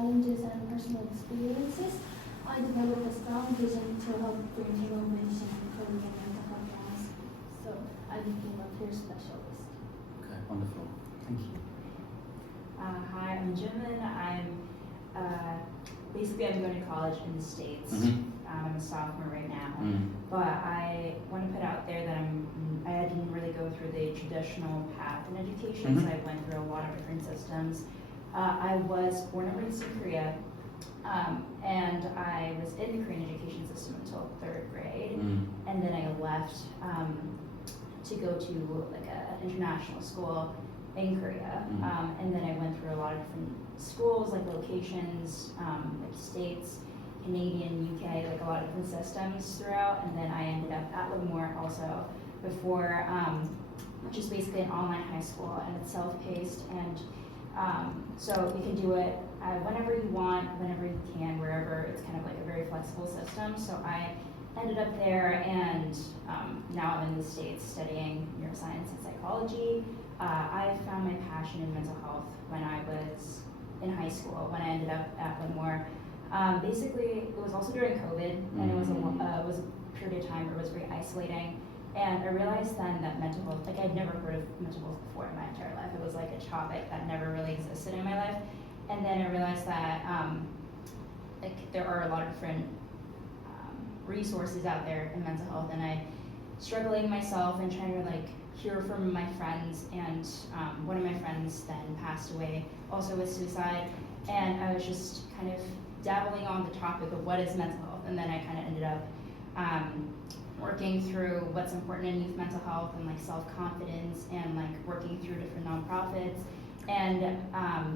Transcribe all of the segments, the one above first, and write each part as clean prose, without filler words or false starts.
challenges and personal experiences, I developed a strong vision to help bring innovation in Korean mental health laws. So I became a peer specialist. Okay, wonderful. Thank you. Hi, I'm Jimin. Basically I'm going to college in the States. I'm a sophomore right now, but I want to put out there that I didn't really go through the traditional path in education, so I went through a lot of different systems. I was born and raised in Korea, and I was in the Korean education system until 3rd grade, and then I left to go to like an international school in Korea, and then I went through a lot of different schools, like locations, like states, Canadian, UK, like a lot of different systems throughout, and then I ended up at Livermore also before, which is basically an online high school, and it's self-paced, and so you can do it whenever you want, whenever you can, wherever. It's kind of like a very flexible system. So I ended up there, and now I'm in the States studying neuroscience and psychology. I found my passion in mental health when I was in high school, when I ended up at Livermore. Basically, it was also during COVID, and it was a period of time where it was very isolating. And I realized then that mental health, like I'd never heard of mental health before in my entire life. It was like a topic that never really existed in my life. And then I realized that like there are a lot of different resources out there in mental health, and I struggling myself and trying to like hear from my friends. And one of my friends then passed away, also with suicide. And I was just kind of dabbling on the topic of what is mental health, and then I kind of ended up working through what's important in youth mental health and like self-confidence, and like working through different nonprofits. And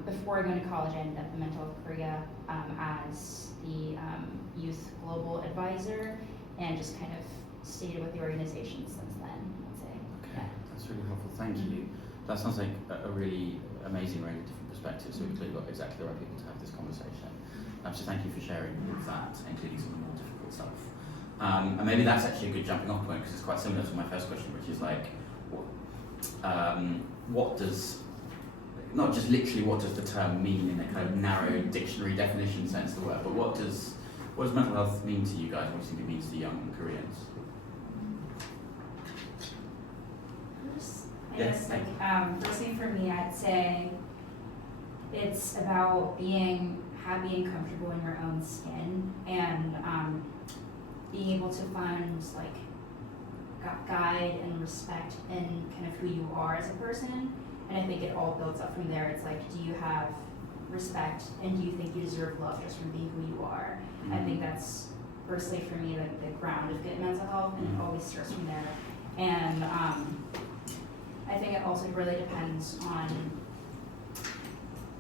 before going to college, I ended up in Mental Health Korea as the youth global advisor, and just kind of stayed with the organization since then, I'd say. Okay, that's really helpful. Thank you. That sounds like a really amazing range of different perspectives. So we've clearly got exactly the right people to have this conversation. So thank you for sharing with that, including some of the more difficult stuff. And maybe that's actually a good jumping off point, because it's quite similar to my first question, which is like, what does, not just literally what does the term mean in a kind of narrow dictionary definition sense of the word, but what does mental health mean to you guys? What do you think it means to young Koreans? I guess like first thing for me, I'd say it's about being happy and comfortable in your own skin, and being able to find like guide and respect in kind of who you are as a person. And I think it all builds up from there. It's like, do you have respect, and do you think you deserve love just from being who you are? I think that's personally for me like the ground of good mental health, and it always starts from there. And I think it also really depends on,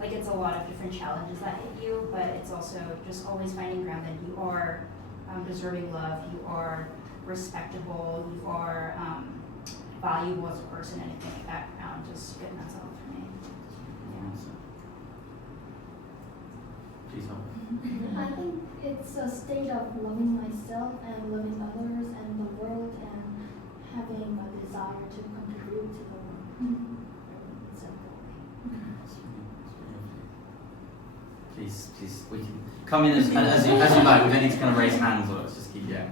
like, it's a lot of different challenges that hit you, but it's also just always finding ground that you are deserving love, you are respectable, you are valuable as a person, and I think that just good mental health for me. Please help. I think it's a state of loving myself and loving others and the world, and having a desire to contribute to the world. Please, we can come in as you like. We don't need to kind of raise hands, or let's just keep, yeah.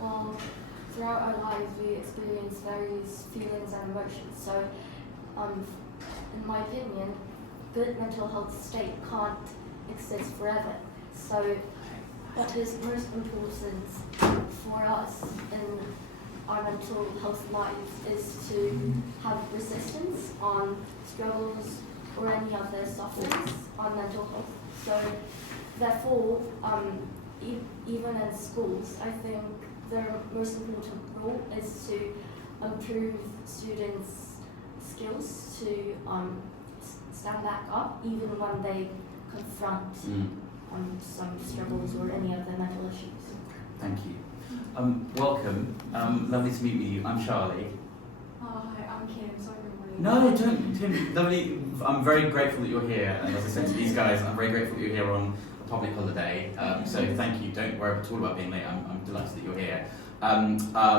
Well, throughout our lives we experience various feelings and emotions. So, in my opinion, good mental health state can't exist forever. So, what is most important for us in our mental health lives is to have resistance on struggles or any other sufferings on mental health. So, therefore, even in schools, I think the most important role is to improve students' skills to stand back up even when they confront some struggles or any other mental issues. Thank you. Welcome. Lovely to meet with you. I'm Charlie. Hi, I'm Kim. Sorry for running. No, don't. Tim, lovely. I'm very grateful that you're here. And as I said to these guys, I'm very grateful that you're here on a public holiday. So thank you. Don't worry at all about being late. I'm delighted that you're here.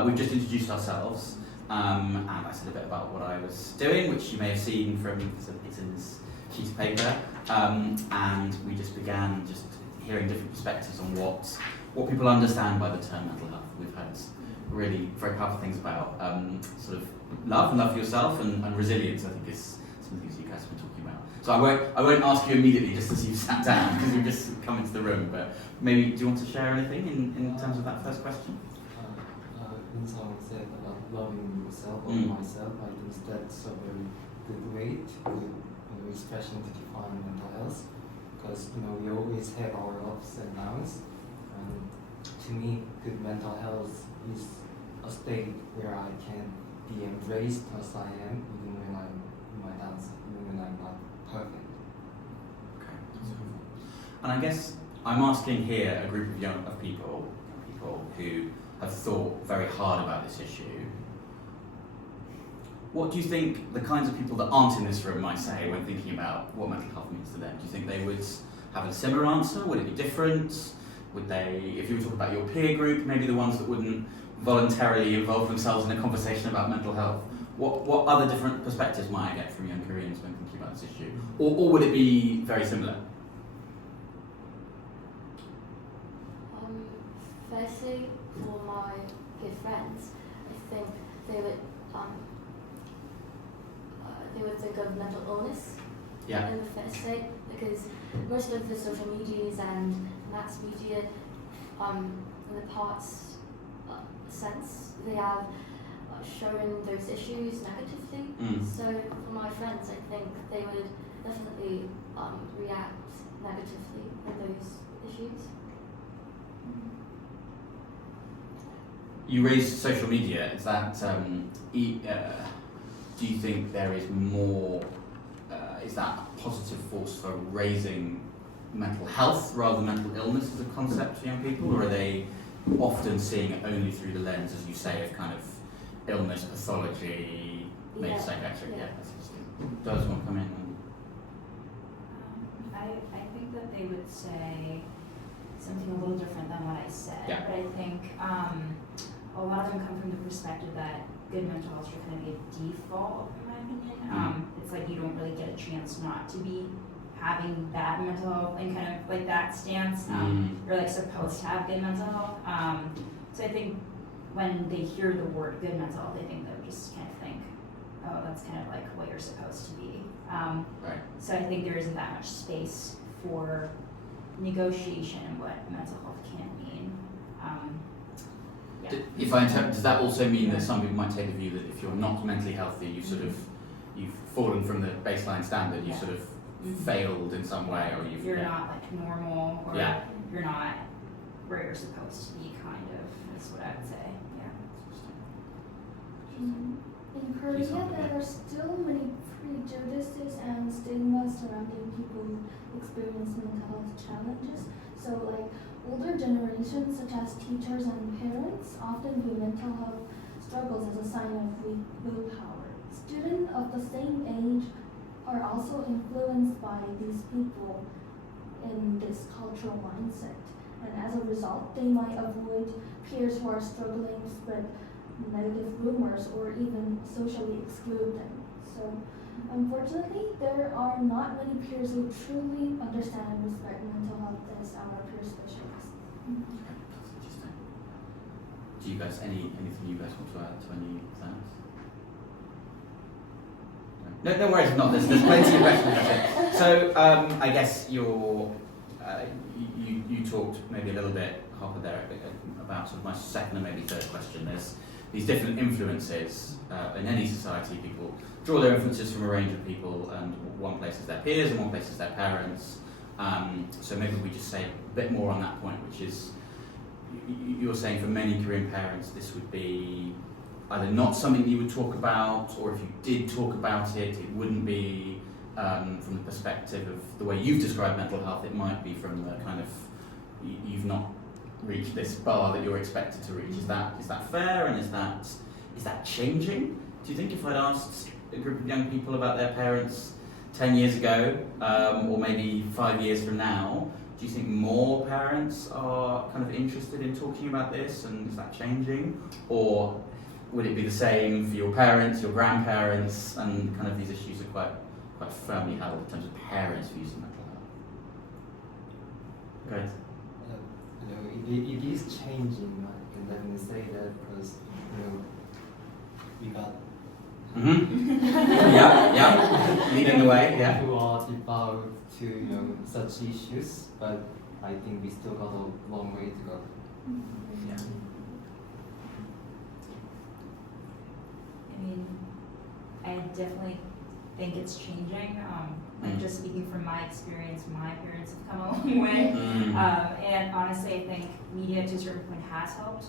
We've just introduced ourselves. and I said a bit about what I was doing, which you may have seen from it's in this sheet of paper, and we just began just hearing different perspectives on what people understand by the term mental health. We've had really very powerful things about sort of love and love for yourself, and resilience, I think, is some of the things you guys have been talking about. So I won't ask you immediately just as you've sat down, because you've just come into the room, but maybe do you want to share anything in terms of that first question? When someone said about loving yourself or myself, I think that's a very good way to expression to define mental health, because we always have our ups and downs, and to me good mental health is a state where I can be embraced as I am, even when I'm in my downs, even when I'm not perfect. Okay, that's helpful. And I guess I'm asking here a group of people who have thought very hard about this issue. What do you think the kinds of people that aren't in this room might say when thinking about what mental health means to them? Do you think they would have a similar answer? Would it be different? Would they, if you were talking about your peer group, maybe the ones that wouldn't voluntarily involve themselves in a conversation about mental health, what other different perspectives might I get from young Koreans when thinking about this issue? Or would it be very similar? Firstly, for my good friends, I think they would think of mental illness in the first state, because most of the social medias and mass media in the past sense, they have shown those issues negatively. So for my friends, I think they would definitely react negatively in those issues. You raised social media. Is that do you think there is more? Is that a positive force for raising mental health rather than mental illness as a concept for young people, or are they often seeing it only through the lens, as you say, of kind of illness, pathology, maybe psychiatric? Yeah, that's interesting. Does one come in? I think that they would say something a little different than what I said, but I think a lot of them come from the perspective that good mental health should kind of be a default, in my opinion. It's like you don't really get a chance not to be having bad mental health and kind of like that stance. You're like supposed to have good mental health. So I think when they hear the word good mental health, they think they'll just kind of think, oh, that's kind of like what you're supposed to be. So I think there isn't that much space for negotiation and what mental health can mean. If I interpret, does that also mean that some people might take the view that if you're not mentally healthy, you've fallen from the baseline standard, you've sort of failed in some way, or you're not like normal, or you're not where you're supposed to be, kind of, is what I would say. In Korea, there are still many prejudices and stigmas surrounding people who experience mental health challenges. So, like, older generations, such as teachers and parents, often view mental health struggles as a sign of weak willpower. Students of the same age are also influenced by these people in this cultural mindset. And as a result, they might avoid peers who are struggling, spread negative rumors, or even socially exclude them. So, unfortunately, there are not many peers who truly understand and respect mental health as our peer specialists. Okay, that's interesting. Do you guys anything you guys want to add to any of that? No worries, if not. There's plenty of questions. So I guess you talked maybe a little bit, Harper, there about sort of my second and maybe third question. There's these different influences in any society. People draw their influences from a range of people, and one place is their peers and one place is their parents. So maybe we just say a bit more on that point, which is you're saying for many Korean parents this would be either not something you would talk about, or if you did talk about it, it wouldn't be from the perspective of the way you've described mental health. It might be from the kind of you've not reached this bar that you're expected to reach. Is that fair, and is that changing? Do you think if I'd asked a group of young people about their parents 10 years ago, or maybe 5 years from now, do you think more parents are kind of interested in talking about this, and is that changing? Or would it be the same for your parents, your grandparents, and kind of these issues are quite firmly held in terms of parents' views on mental health? Great. It is changing. I can definitely say that because we got yeah, leading the way. Yeah. who are devout to such issues, but I think we still got a long way to go. Yeah. I mean, I definitely think it's changing. Like just speaking from my experience, my parents have come a long way. And honestly, I think media to a certain point has helped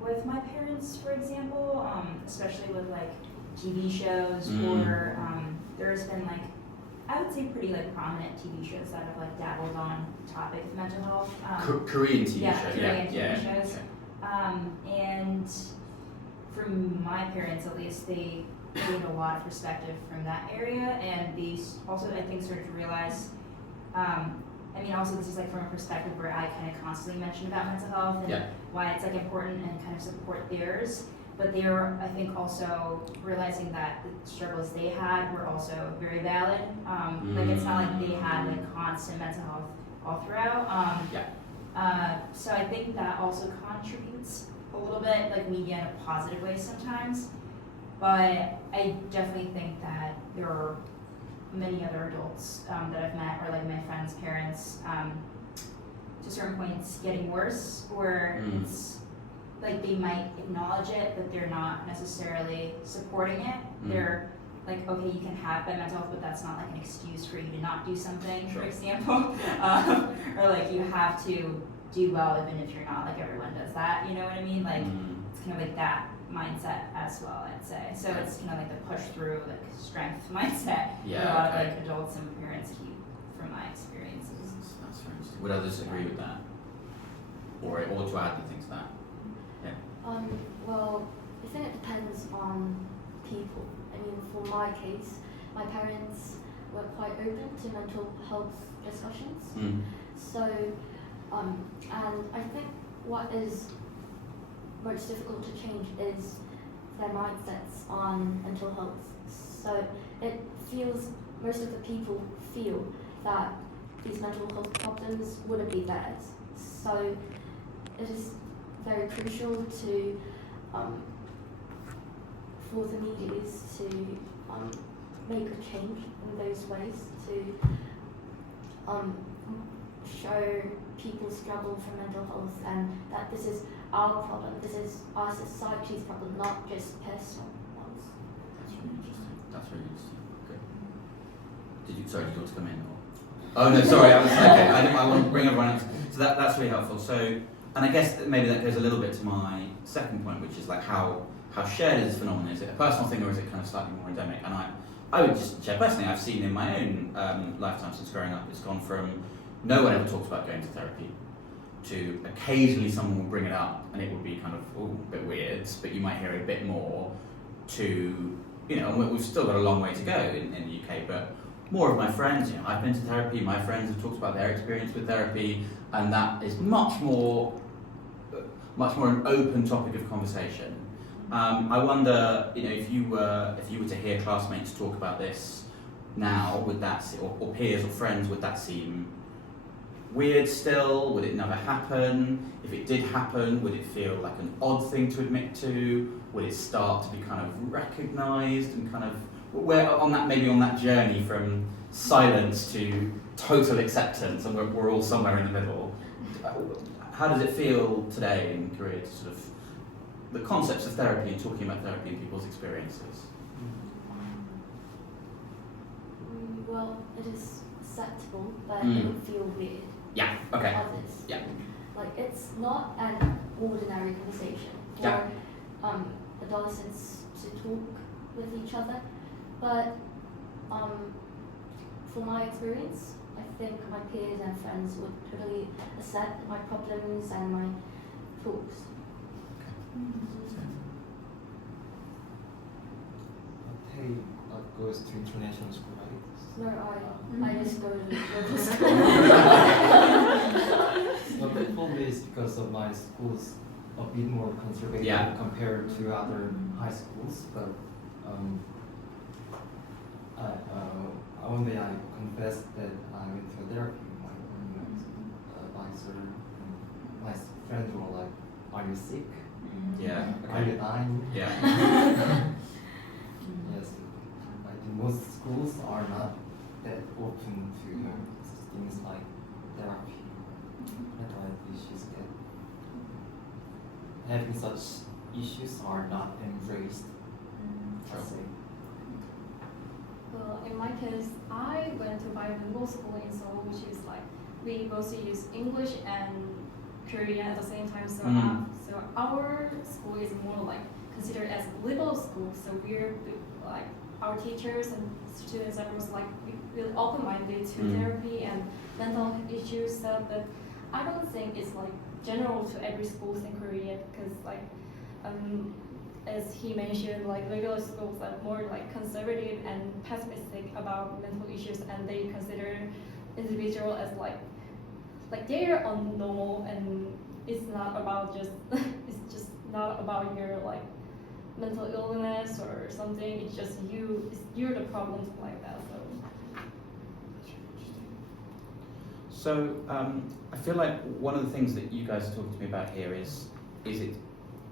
with my parents, for example, especially with like TV shows or there's been like, I would say pretty like prominent TV shows that have like dabbled on the topic of mental health. Korean TV yeah, shows. Korean Yeah. TV shows. Okay. And from my parents, at least, they gained a lot of perspective from that area, and they also, I think, started to realize. I mean, also this is like from a perspective where I kind of constantly mention about mental health and why it's like important and kind of support theirs. But they were, I think, also realizing that the struggles they had were also very valid. Like it's not like they had like constant mental health all throughout. So I think that also contributes a little bit, like media in a positive way sometimes. But I definitely think that there are many other adults that I've met, or like my friends' parents, to certain points getting worse, or it's like they might acknowledge it, but they're not necessarily supporting it. They're like, okay, you can have bad mental health, but that's not like an excuse for you to not do something, for example. Or like you have to do well even if you're not, like everyone does that, you know what I mean? Like it's kind of like that mindset as well, I'd say. So it's kind of like the push through, like strength mindset that a lot of like adults and parents keep from my experiences. That's very interesting. Would others agree with that? Or to add anything to that? Well, I think it depends on people. I mean, for my case, my parents were quite open to mental health discussions. So, and I think what is most difficult to change is their mindsets on mental health. So it feels, most of the people feel that these mental health problems wouldn't be theirs. So it is very crucial to for the medias to make a change in those ways, to show people struggle from mental health and that this is our problem, this is our society's problem, not just personal ones. That's really interesting. That's really interesting. Okay. Did you want to come in? Or? Oh no, sorry. I want to bring everyone else. So that's really helpful. So, and I guess that maybe that goes a little bit to my second point, which is like how shared is this phenomenon? Is it a personal thing or is it kind of slightly more endemic? And I would just share personally, I've seen in my own lifetime since growing up, it's gone from no one ever talks about going to therapy to occasionally someone will bring it up and it will be kind of a bit weird, but you might hear a bit more, to, and we've still got a long way to go in the UK, but more of my friends, I've been to therapy, my friends have talked about their experience with therapy, and that is much more an open topic of conversation. I wonder, if you were to hear classmates talk about this now, would that, or peers or friends, would that seem weird still? Would it never happen? If it did happen, would it feel like an odd thing to admit to? Would it start to be kind of recognised and kind of where on that journey from silence to total acceptance, and we're all somewhere in the middle? How does it feel today in Korea to sort of the concepts of therapy and talking about therapy and people's experiences? Well, it is acceptable, but it would feel weird. Yeah. Okay. Others. Yeah. Like it's not an ordinary conversation for adolescents to talk with each other, but for my experience, I think my peers and friends would totally accept my problems and my talks. Hey, goes to international school, right? No, I just go to local school. Well, that probably is because of my school's a bit more conservative Yeah. compared to other high schools, but one day I confessed that I went to therapy. My advisor and my friends were like, "Are you sick? Yeah. Are you dying?" Yeah. Yes, I think most schools are not that open to things like therapy, mental health issues. That having such issues are not embraced. I'd say. Well, in my case, I went to bilingual school in Seoul, which is like we mostly use English and Korean at the same time. So, so our school is more like considered as liberal school. So we're like our teachers and students are most like really open-minded to therapy and mental issues stuff. But I don't think it's like general to every schools in Korea because like as he mentioned, like regular schools are more like conservative and pessimistic about mental issues, and they consider individual as like they're normal, and it's not about just it's just not about your like mental illness or something. It's just you're the problem, something like that. So I feel like one of the things that you guys are talking to me about here is it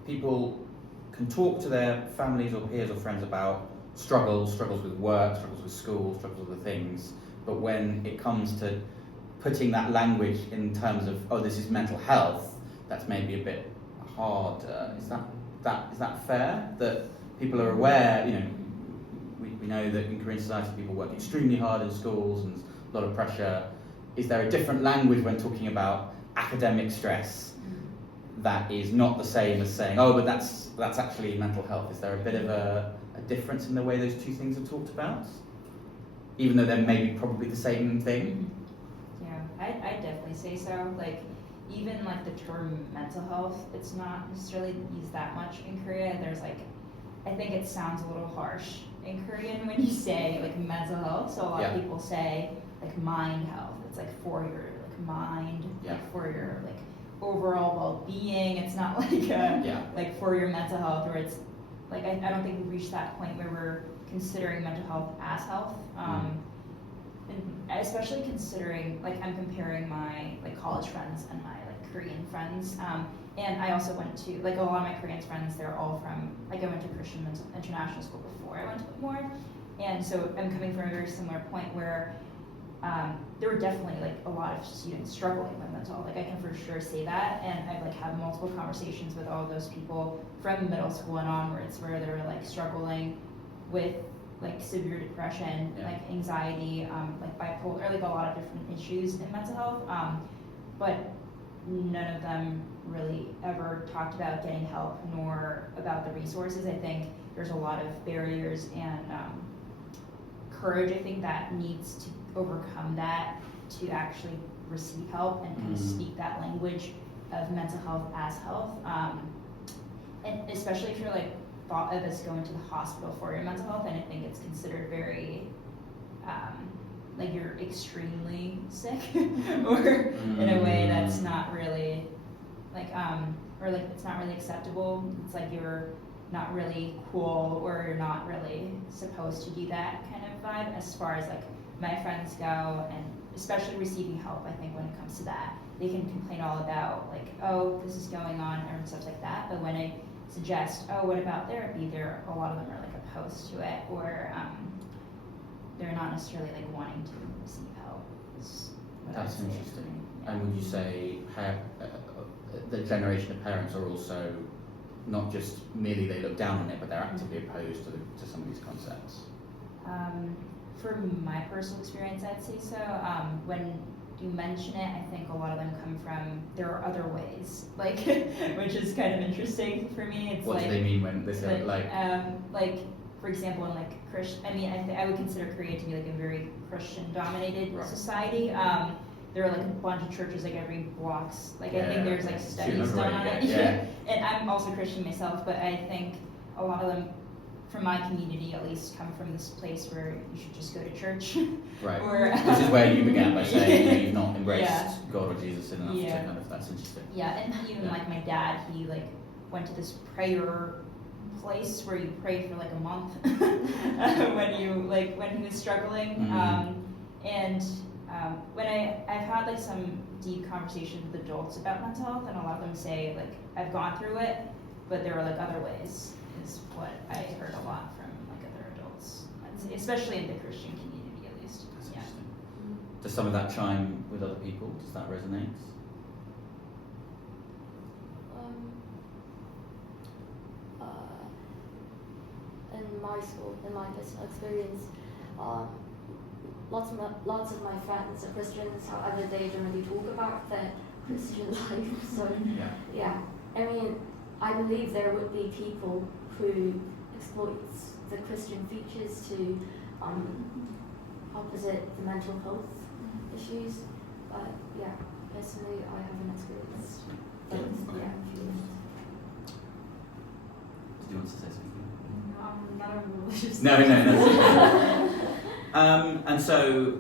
people can talk to their families or peers or friends about struggles with work, struggles with school, struggles with things, but when it comes to putting that language in terms of, oh, this is mental health, that's maybe a bit hard. Is that fair? That people are aware, we know that in Korean society people work extremely hard in schools and a lot of pressure. Is there a different language when talking about academic stress that is not the same as saying, oh, but that's actually mental health? Is there a bit of a difference in the way those two things are talked about? Even though they're maybe probably the same thing? Yeah, I definitely say so. Like, even like the term mental health, it's not necessarily used that much in Korea. There's like, I think it sounds a little harsh in Korean when you say like mental health. So a lot of people say like mind health. It's like for your like mind, like for your like overall well-being. It's not like like for your mental health, or it's like I don't think we've reached that point where we're considering mental health as health. And especially considering, like, I'm comparing my like college friends and my like Korean friends, and I also went to like a lot of my Korean friends. They're all from like I went to Christian international school before I went to Whitmore, and so I'm coming from a very similar point where there were definitely like a lot of students struggling with mental health. Like I can for sure say that, and I've like had multiple conversations with all of those people from middle school and onwards where they were like struggling with like severe depression, like anxiety, like bipolar, like a lot of different issues in mental health. But none of them really ever talked about getting help nor about the resources. I think there's a lot of barriers and courage, I think, that needs to overcome that to actually receive help and kind of speak that language of mental health as health. And especially if you're like thought of as going to the hospital for your mental health, and I think it's considered very like you're extremely sick or in a way that's not really like or like it's not really acceptable. It's like you're not really cool or you're not really supposed to do that kind of vibe as far as like my friends go, and especially receiving help. I think when it comes to that, they can complain all about like, oh, this is going on and stuff like that, but when I suggest, oh, what about therapy, a lot of them are like opposed to it, or they're not necessarily like wanting to receive help. That's interesting. And would you say the generation of parents are also not just merely they look down on it, but they're actively opposed to some of these concepts? From my personal experience, I'd say so. When you mention it, I think a lot of them come from there are other ways, like which is kind of interesting for me. It's what like, do they mean when they say like for example, in like Christian, I mean, I would consider Korea to be like a very Christian-dominated society. There are like a bunch of churches like every blocks. Like I think there's like studies done on it. And I'm also Christian myself, but I think a lot of them, from my community at least, come from this place where you should just go to church. Right. Or, this is where you began by saying you've not embraced God or Jesus enough to kind of, that's interesting. Yeah, and even like my dad, he like went to this prayer place where you pray for like a month when he was struggling. When I've had like some deep conversations with adults about mental health, and a lot of them say like I've gone through it, but there are like other ways, is what I heard a lot from like other adults, I'd say, especially in the Christian community at least. That's Yeah. interesting. Does some of that chime with other people? Does that resonate? In my school, in my personal experience, lots of my friends are Christians. However, they don't really talk about their Christian life. So yeah, I mean, I believe there would be people who exploit the Christian features to opposite the mental health issues. But yeah, personally, I haven't experienced both. Okay. Yeah, feelings. Did you want to say something? No, I'm not a religious. No. And so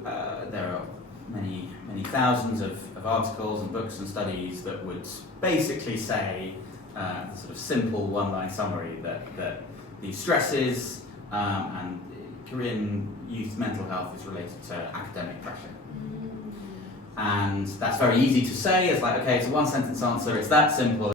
there are many thousands of articles and books and studies that would basically say the sort of simple one-line summary that these stresses and Korean youth mental health is related to academic pressure. And that's very easy to say. It's like, okay, it's a one-sentence answer. It's that simple.